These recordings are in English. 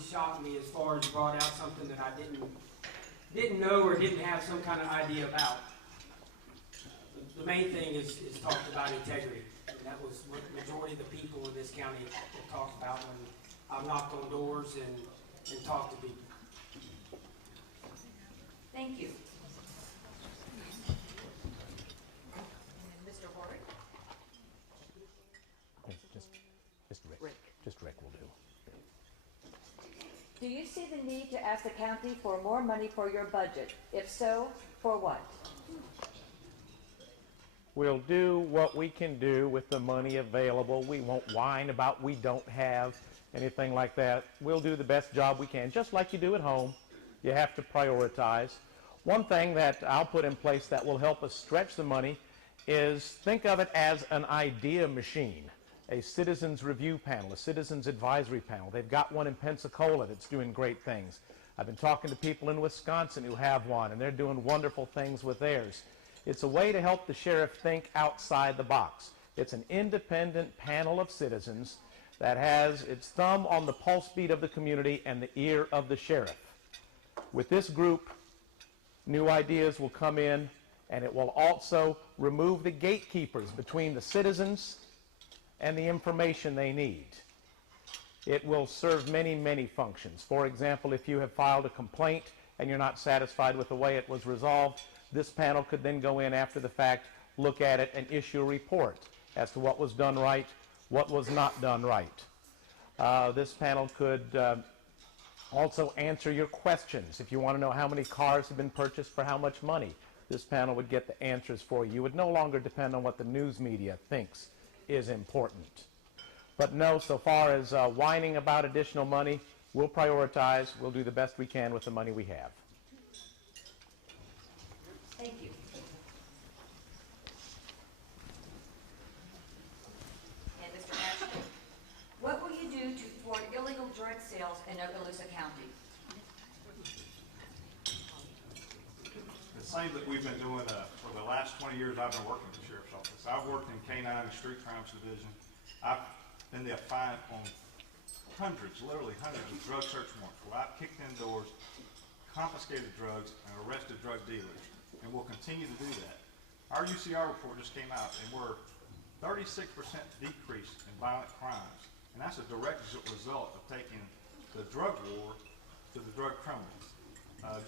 shocked me as far as brought out something that I didn't know or didn't have some kind of idea about. The main thing is talked about integrity. And that was what the majority of the people in this county have talked about when I've knocked on doors and talked to people. Thank you. Mr. Horwick? Just Rick. Just Rick will do. Do you see the need to ask the county for more money for your budget? If so, for what? We'll do what we can do with the money available. We won't whine about we don't have anything like that. We'll do the best job we can, just like you do at home. You have to prioritize. One thing that I'll put in place that will help us stretch the money is think of it as an idea machine, a citizens review panel, a citizens advisory panel. They've got one in Pensacola that's doing great things. I've been talking to people in Wisconsin who have one, and they're doing wonderful things with theirs. It's a way to help the sheriff think outside the box. It's an independent panel of citizens that has its thumb on the pulse beat of the community and the ear of the sheriff. With this group, new ideas will come in, and it will also remove the gatekeepers between the citizens and the information they need. It will serve many, many functions. For example, if you have filed a complaint and you're not satisfied with the way it was resolved, this panel could then go in after the fact, look at it, and issue a report as to what was done right, what was not done right. This panel could also answer your questions. If you want to know how many cars have been purchased for how much money, this panel would get the answers for you. You would no longer depend on what the news media thinks is important. But no, so far as whining about additional money, we'll prioritize. We'll do the best we can with the money we have. Thank you. And Mr. Ashton, what will you do to thwart illegal drug sales in Okaloosa County? The same that we've been doing for the last 20 years I've been working at the Sheriff's Office. I've worked in K-9 and Street Crimes Division. I've been there on hundreds, literally hundreds of drug search warrants where I've kicked in doors, confiscated drugs, and arrested drug dealers. And we'll continue to do that. Our UCR report just came out, and we're 36% decrease in violent crimes. And that's a direct result of taking the drug war to the drug criminals.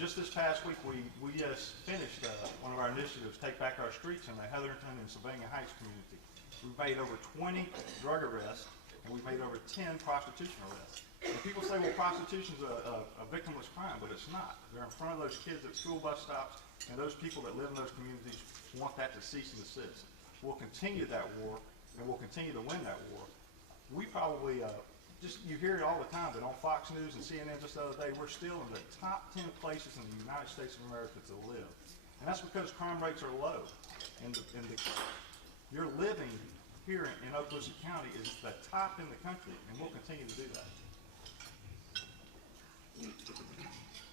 Just this past week, we just finished one of our initiatives, Take Back Our Streets, in the Heatherton and Sylvania Heights community. We've made over 20 drug arrests, and we've made over 10 prostitution arrests. And people say, well, prostitution's a victimless crime, but it's not. They're in front of those kids at school bus stops, and those people that live in those communities want that to cease and desist. We'll continue that war, and we'll continue to win that war. We probably, you hear it all the time, but on Fox News and CNN just the other day, we're still in the top 10 places in the United States of America to live. And that's because crime rates are low. And your living here in Okaloosa County is the top in the country, and we'll continue to do that.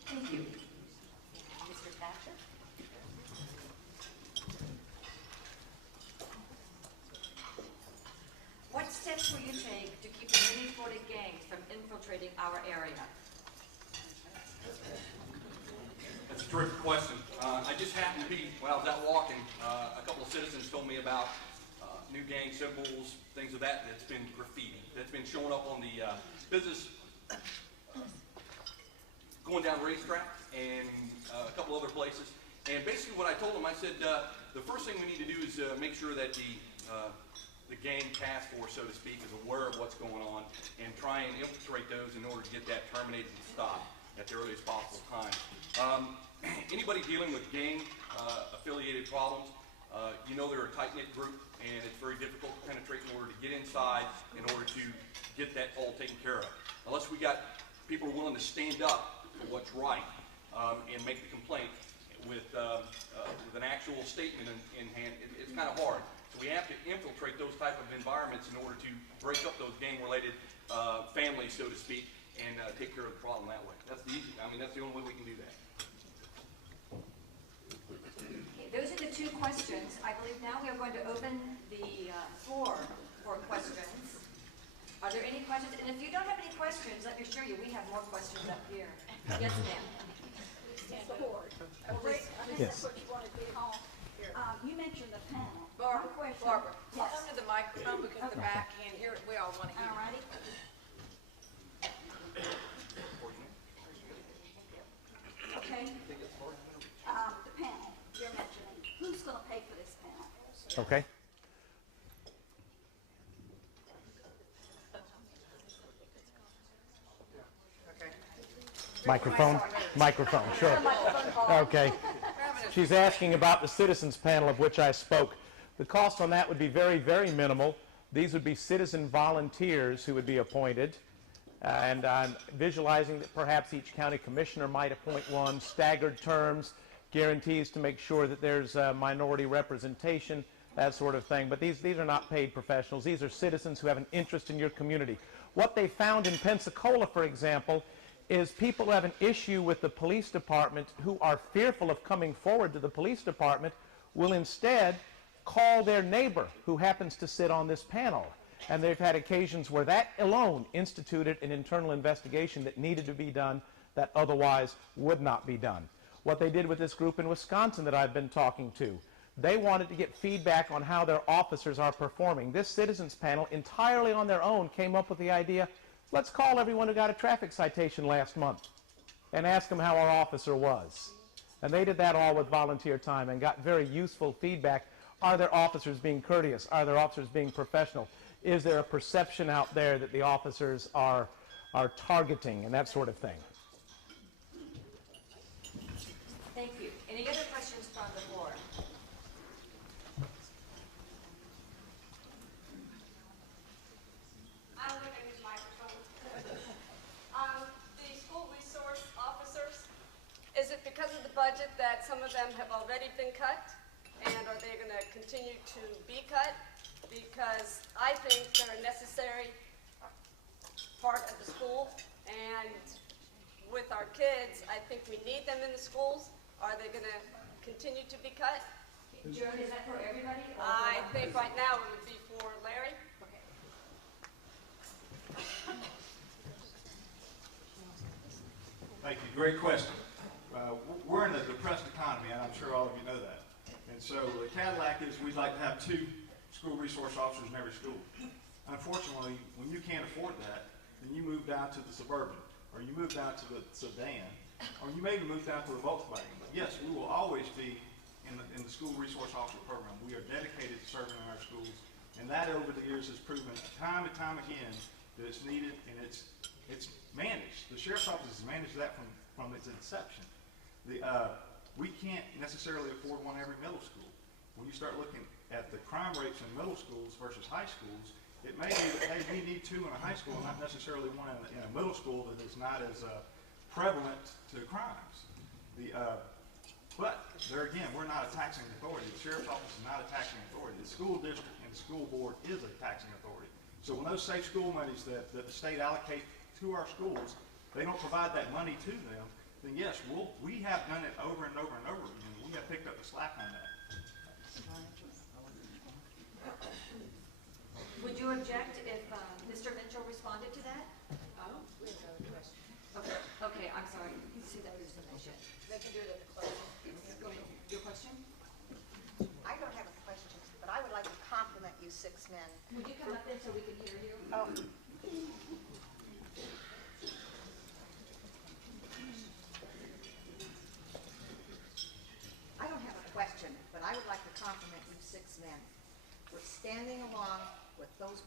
Thank you. Mr. Thatcher? What steps will you take to keep the many-thwarted gangs from infiltrating our area? That's a terrific question. I just happened to be, when I was out walking, a couple of citizens told me about new gang symbols, things of that's been graffiti, that's been showing up on the business going down the racetrack and a couple other places. And basically what I told them, I said, the first thing we need to do is make sure that the gang task force, so to speak, is aware of what's going on and try and infiltrate those in order to get that terminated and stopped at the earliest possible time. Anybody dealing with gang affiliated problems, you know they're a tight-knit group, and it's very difficult to penetrate in order to get inside in order to get that all taken care of. Unless we got people willing to stand up for what's right and make the complaint with an actual statement in hand, it's kind of hard. So we have to infiltrate those type of environments in order to break up those gang-related families, so to speak, and take care of the problem that way. That's the easy. I mean, that's the only way we can do that. Okay, those are the two questions. I believe now we are going to open the floor for questions. Are there any questions? And if you don't have any questions, let me hear you. We have more questions up here. Yes, ma'am. It's the board. Yes. That's what you want to do. You mentioned the panel. Barbara, My question- Barbara, Yes. come to the microphone because the back can't hear it. We all want to hear All it. righty. Okay. The panel you're mentioning, who's going to pay for this panel? Okay. Okay. Microphone, sure. Okay. She's asking about the citizens panel of which I spoke. The cost on that would be very, very minimal. These would be citizen volunteers who would be appointed. And I'm visualizing that perhaps each county commissioner might appoint one, staggered terms, guarantees to make sure that there's minority representation, that sort of thing. But these are not paid professionals. These are citizens who have an interest in your community. What they found in Pensacola, for example, is people who have an issue with the police department who are fearful of coming forward to the police department will instead call their neighbor who happens to sit on this panel. And they've had occasions where that alone instituted an internal investigation that needed to be done that otherwise would not be done. What they did with this group in Wisconsin that I've been talking to, they wanted to get feedback on how their officers are performing. This citizens panel, entirely on their own, came up with the idea, let's call everyone who got a traffic citation last month and ask them how our officer was. And they did that all with volunteer time and got very useful feedback. Are their officers being courteous? Are their officers being professional? Is there a perception out there that the officers are targeting and that sort of thing? Thank you. Any other questions from the floor? I'm looking at his microphone. The school resource officers, is it because of the budget that some of them have already been cut? And are they going to continue to be cut? Because I think they're a necessary part of the school. And with our kids, I think we need them in the schools. Are they going to continue to be cut? Joan, is that for everybody? or I for- think right now it would be for Larry. Okay. Thank you. Great question. We're in a depressed economy, and I'm sure all of you know that. And so the Cadillac is we'd like to have 2 school resource officers in every school. Unfortunately, when you can't afford that, then you move down to the Suburban, or you move down to the sedan, or you maybe move down to the Volkswagen. But yes, we will always be in the school resource officer program. We are dedicated to serving in our schools, and that over the years has proven time and time again that it's needed and it's managed. The sheriff's office has managed that from its inception. We can't necessarily afford one every middle school. When you start looking at the crime rates in middle schools versus high schools, it may be that, hey, we need 2 in a high school, not necessarily one in a middle school that is not as prevalent to crimes. But there again, we're not a taxing authority. The sheriff's office is not a taxing authority. The school district and the school board is a taxing authority. So when those safe school monies that the state allocate to our schools, they don't provide that money to them, then yes, we have done it over and over and over again. We have picked up the slack on that. Would you object if Mr. Mitchell responded to that? Oh, we have another question. Okay, I'm sorry. See that presentation. They can do it at the close. Go ahead. Your question? I don't have a question, but I would like to compliment you 6 men. Would you come up there so we can hear you? Oh. I don't have a question, but I would like to compliment you 6 men for standing along with those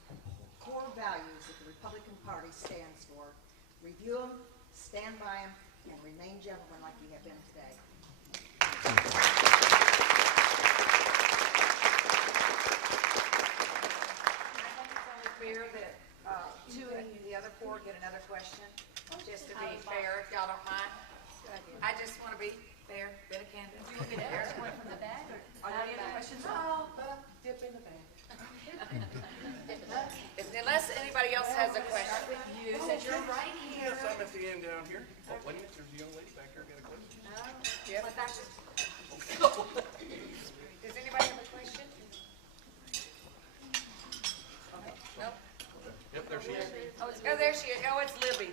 core values that the Republican Party stands for. Review them, stand by them, and remain gentlemen like you have been today. I think it's only fair that 2 and the other 4 get another question, just to be fair, if y'all don't mind. I just want to be fair, bit of candor. Do you want me to ask one from the back, or are there any other questions? No, but dip in the bag. Unless anybody else has a question. You, since you're right here. Yes, I'm at the end down here. Oh, wait a minute, there's a young lady back there got a question. Yep. But that's just, Does anybody have a question? okay. Nope. Yep, there she is. Oh, there she is. Oh, it's Libby.